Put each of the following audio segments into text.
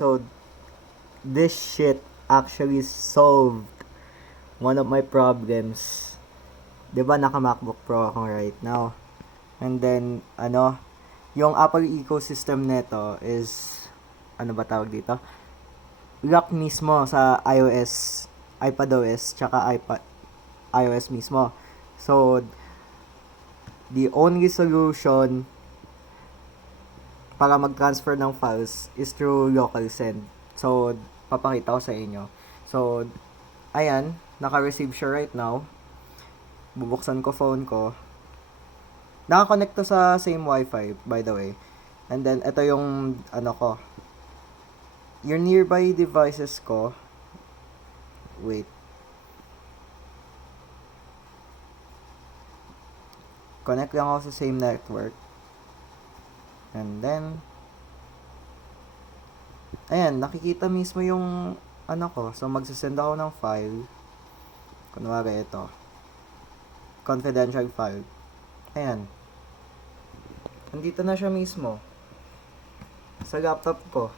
So, this shit actually solved one of my problems. 'Di ba naka MacBook Pro ako right now? And then, yung Apple ecosystem nito is, ano ba tawag dito? Lock mismo sa iOS, iPadOS, tsaka iOS mismo. So, the only solution para mag-transfer ng files is through local send. So, papakita ko sa inyo. So, ayan, naka-receive siya right now. Bubuksan ko phone ko. Naka-connect to sa same Wi-Fi, by the way. And then, ito yung, yung nearby devices ko. Wait. Connect lang ako sa same network. And then, ayan, nakikita mismo yung, So, magsasend ako ng file. Kunwari ito. Confidential file. Ayan. Nandito na siya mismo. Sa laptop ko.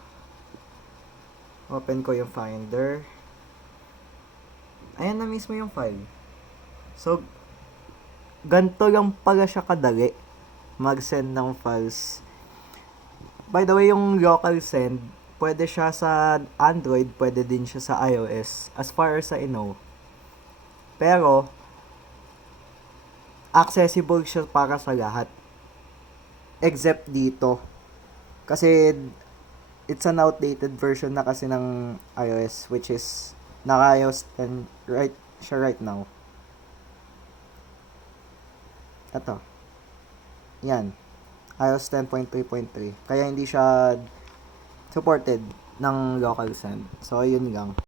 Open ko yung Finder. Ayan na mismo yung file. So, ganito lang pala siya kadali mag-send ng files. By the way, yung local send, pwede siya sa Android, pwede din siya sa iOS. As far as I know. Pero, accessible siya para sa lahat. Except dito. Kasi, it's an outdated version na kasi ng iOS, which is naka-iOS 10 right now. Ito. Yan. iOS 10.3.3. Kaya hindi siya supported ng local send. So, ayun lang.